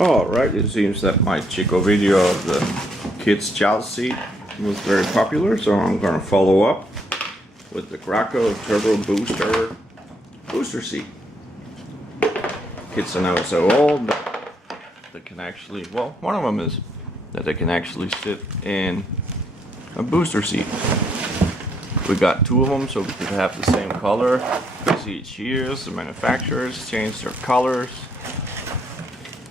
Alright, it seems that my Chico video of the kids' child seat was very popular, so I'm going to follow up with the Graco turbo booster seat. Kids are now so old that they can actually, well, one of them is that they can actually sit in a booster seat. We got two of them so we could have the same color. You see each year the manufacturers changed their colors.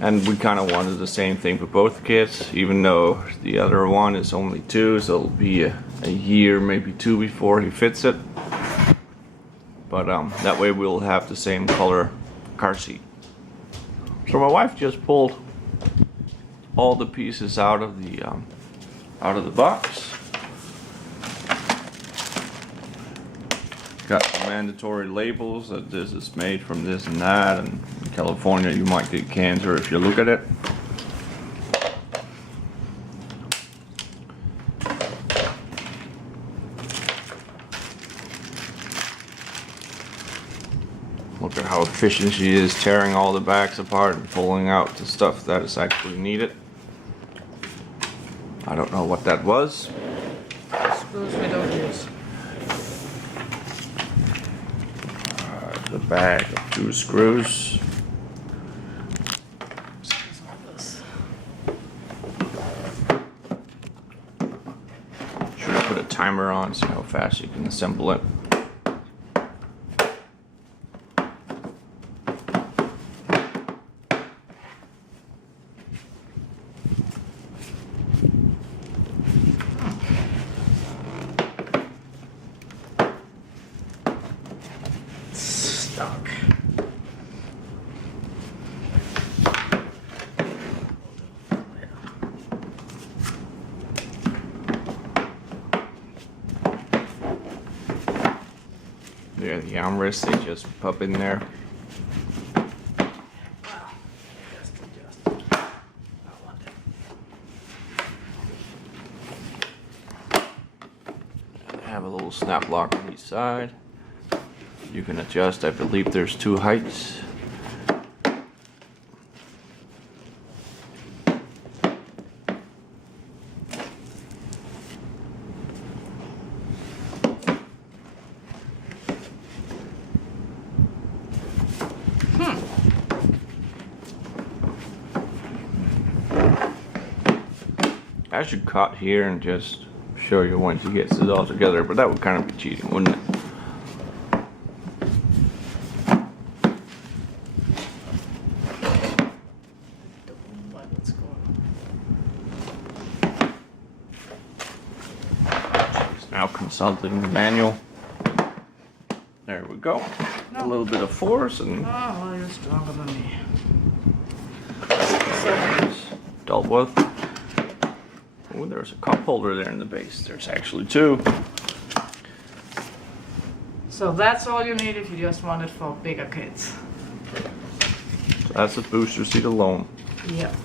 And we kind of wanted the same thing for both kids, even though the other one is only 2, so it'll be a year, maybe 2 before he fits it. But that way we'll have the same color car seat. So my wife just pulled all the pieces out of the box. Got the mandatory labels that this is made from this and that, and in California you might get cancer if you look at it. Look at how efficient she is, tearing all the backs apart and pulling out the stuff that is actually needed. I don't know what that was. Screws we don't use. The bag of 2 screws. Should have put a timer on, see how fast you can assemble it. Yeah, the armrests, they just pop in there. They have a little snap lock on each side. You can adjust, I believe there's 2 heights. I should cut here and just show you once he gets it all together, but that would kind of be cheating, wouldn't it? He's now consulting the manual. There we go. A little bit of force and Oh, well, you're stronger than me. dealt with. Oh, there's a cup holder there in the base. There's actually 2. So that's all you need if you just want it for bigger kids. So that's the booster seat alone. Yep.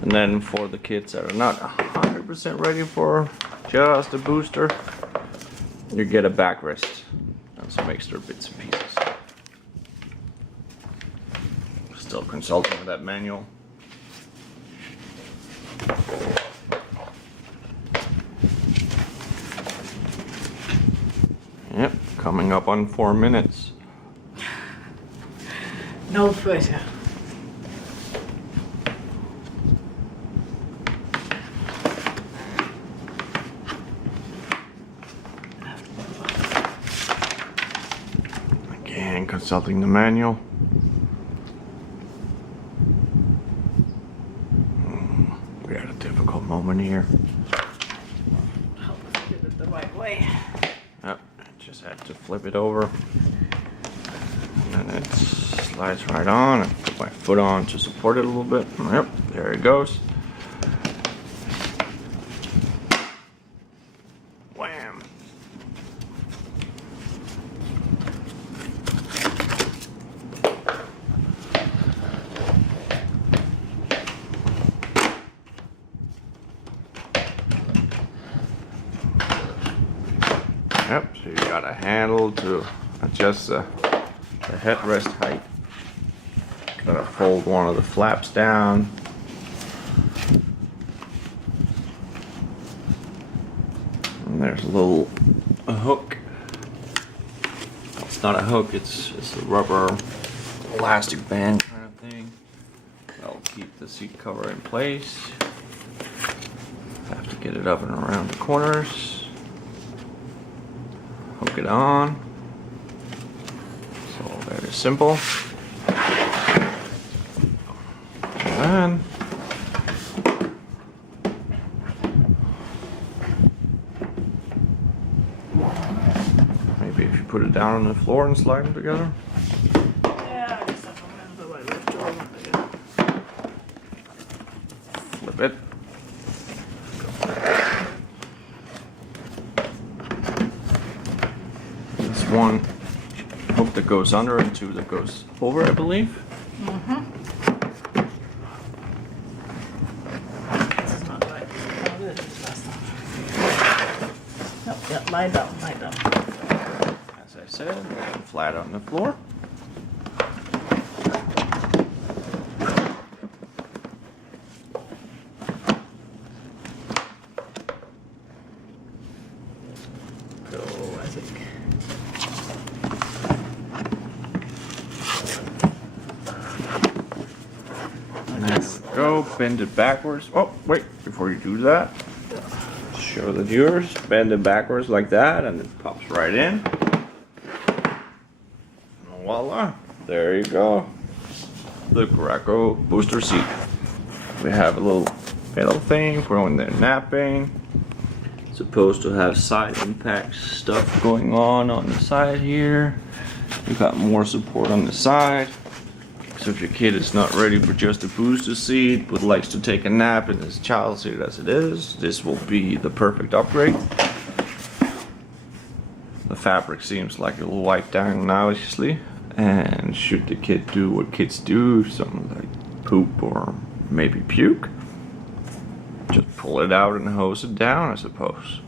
And then for the kids that are not 100% ready for just a booster, you get a backrest. That's some extra bits and pieces. Still consulting with that manual. Yep, coming up on 4 minutes. No pressure. Again, consulting the manual. We had a difficult moment here. Help us get it the right way. Yep, just had to flip it over. And then it slides right on. I put my foot on to support it a little bit. Yep, there it goes. Wham! Yep, so you got a handle to adjust the headrest height. Gotta fold one of the flaps down. And there's a hook. It's not a hook, it's a rubber elastic band kind of thing. That'll keep the seat cover in place. Have to get it up and around the corners. Hook it on. So very simple. And then maybe if you put it down on the floor and slide them together. Yeah, I guess I remember what I left over again. Flip it. There's one hook that goes under and two that goes over, I believe. Mm-hmm. This is not right. Oh, this is last time. Nope, yeah, lie down, lie down. As I said, flat on the floor. Go, I think. There we go, bend it backwards. Oh, wait, before you do that, show the viewers, bend it backwards like that and it pops right in. Voila, there you go. The Graco booster seat. We have a little metal thing for when they're napping. Supposed to have side impact stuff going on the side here. We've got more support on the side. So if your kid is not ready for just a booster seat, but likes to take a nap in his child seat as it is, this will be the perfect upgrade. The fabric seems like it'll wipe down nicely. And should the kid do what kids do, something like poop or maybe puke, just pull it out and hose it down, I suppose.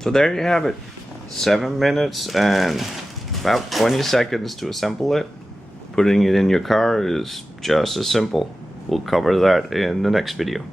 So there you have it. 7 minutes and about 20 seconds to assemble it. Putting it in your car is just as simple. We'll cover that in the next video.